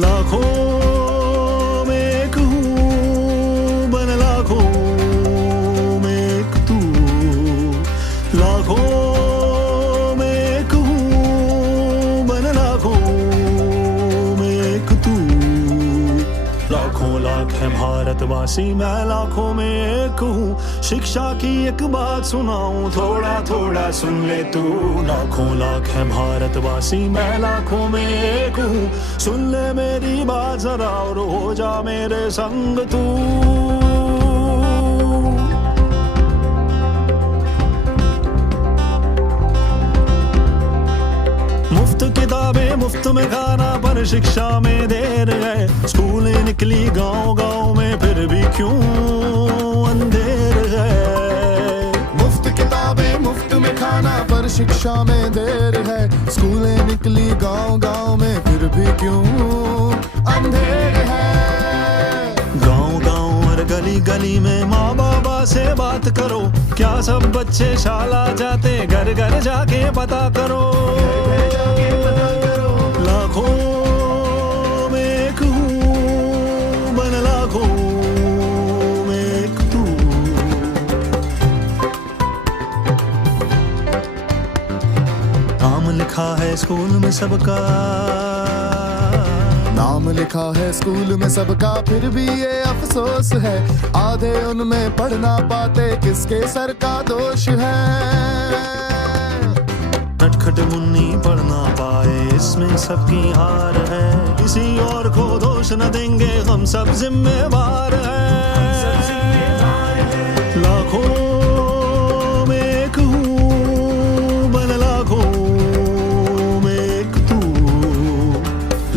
लाखों में एक हूँ, बन लाखों में एक तू। लाखों में एक हूँ, बन लाखों में एक तू। लाखों लाख है भारतवासी, मैं लाखों में एक हूँ। शिक्षा की एक बात सुनाऊं, थोड़ा थोड़ा सुन ले तू। लाखों लाख है भारतवासी, मैं लाखों में एक हूँ। सुन ले मेरी बात जरा और हो जा मेरे संग तू। मुफ्त किताबें मुफ्त में खाना, पर शिक्षा में देर है। स्कूलें निकली गांव गांव में, फिर भी क्यों अंधेर है। मुफ्त किताबें मुफ्त में खाना, पर शिक्षा में देर है। स्कूलें निकली गांव गांव में, फिर भी क्यों अंधेर है। गांव गांव और गली गली में माँ बाबा से बात करो। क्या सब बच्चे शाला जाते, घर घर जाके पता करो। लाखों में एक हूँ, बन लाखों में एक तू। नाम लिखा है स्कूल में सबका, नाम लिखा है स्कूल में सबका, फिर भी ये अफसोस है। आधे उनमें पढ़ ना पाते, किसके सर का दोष है। नटखट मुन्नी पढ़ ना पाए, इसमें सबकी हार है। किसी और को दोष न देंगे, हम सब जिम्मेवार हैं। लाखों में एक हूँ, बन लाखों में एक तू।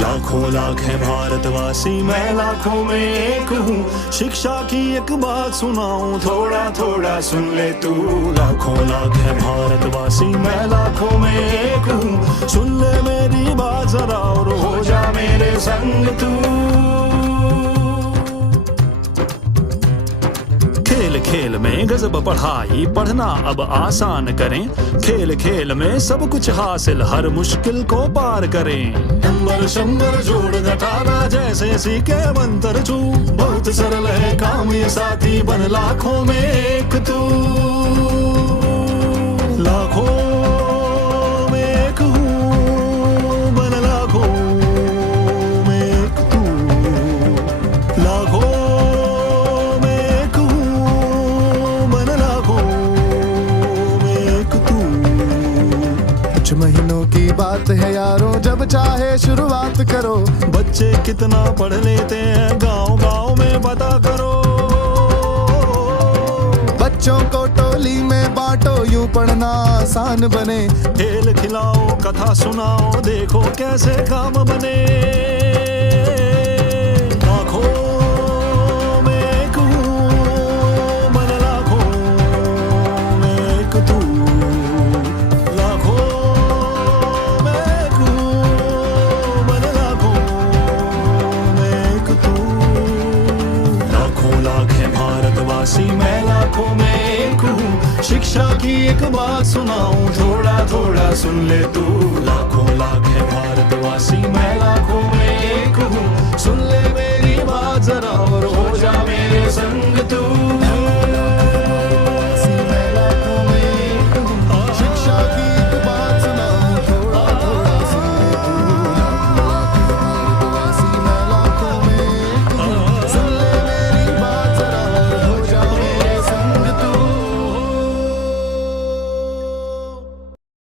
लाखों लाख है भारतवासी, मैं लाखों में एक हूँ। शिक्षा की एक बात सुनाऊं, थोड़ा थोड़ा सुन ले तू। लाखों लाख है भारतवासी, मैं लाखों में एक हूँ। सुन ले मेरी बात जरा और हो जा मेरे संग तू। खेल खेल में गजब पढ़ाई, पढ़ना अब आसान करें। खेल खेल में सब कुछ हासिल, हर मुश्किल को पार करें। नंबर शंबर जोड़ घटाना, जैसे सीखे मंत्र छू। बहुत सरल है काम ये साथी, बन लाखों में एक तू। लाखों में एक हूँ, बन लाखों में एक तू। लाखों में एक हूँ, बन लाखों में एक तू। कुछ महीनों की बात है यारों, जब चाहे शुरुआत करो। बच्चे कितना पढ़ लेते हैं, गांव गांव में पता करो। बच्चों को टोली में बांटो, यूं पढ़ना आसान बने। खेल खिलाओ, कथा सुनाओ, देखो कैसे काम बने। लाखों में एक हूँ, बन लाखों में एक तू। लाखों में एक हूँ, बन लाखों में एक तू। लाखों लाख है भारतवासी, मैं लाखों में एक हूँ। शिक्षा की एक बात सुनाऊं, थोड़ा थोड़ा सुन ले तू। लाखों लाख है भारतवासी, मैं लाखों में एक हूँ। सुन ले मेरी बात जरा और